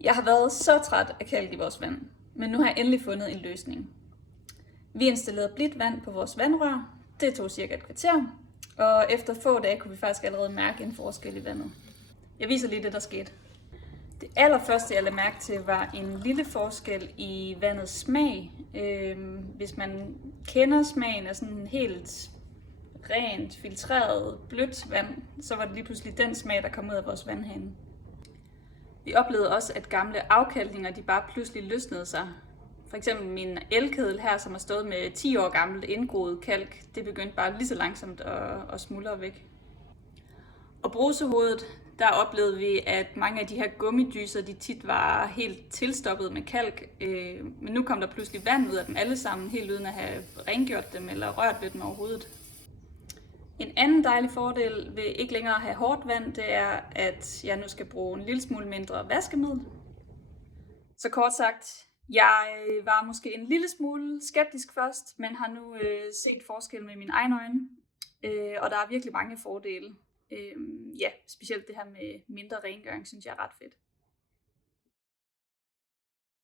Jeg har været så træt af kalk i vores vand, men nu har jeg endelig fundet en løsning. Vi installerede blidt vand på vores vandrør. Det tog cirka et kvarter, og efter få dage kunne vi faktisk allerede mærke en forskel i vandet. Jeg viser lige det, der skete. Det allerførste, jeg lagde mærke til, var en lille forskel i vandets smag. Hvis man kender smagen af sådan helt rent, filtreret, blødt vand, så var det lige pludselig den smag, der kom ud af vores vandhane. Vi oplevede også, at gamle afkalkninger de bare pludselig løsnede sig. For eksempel min elkedel her, som har stået med 10 år gammelt indgroet kalk, det begyndte bare lige så langsomt at smuldre væk. Og brusehovedet, der oplevede vi, at mange af de her gummidyser, de tit var helt tilstoppet med kalk. Men nu kom der pludselig vand ud af dem alle sammen, helt uden at have rengjort dem eller rørt ved dem overhovedet. En anden dejlig fordel ved ikke længere at have hårdt vand, det er, at jeg nu skal bruge en lille smule mindre vaskemiddel. Så kort sagt, jeg var måske en lille smule skeptisk først, men har nu set forskel med mine egne øjne. Og der er virkelig mange fordele. Ja, specielt det her med mindre rengøring, synes jeg er ret fedt.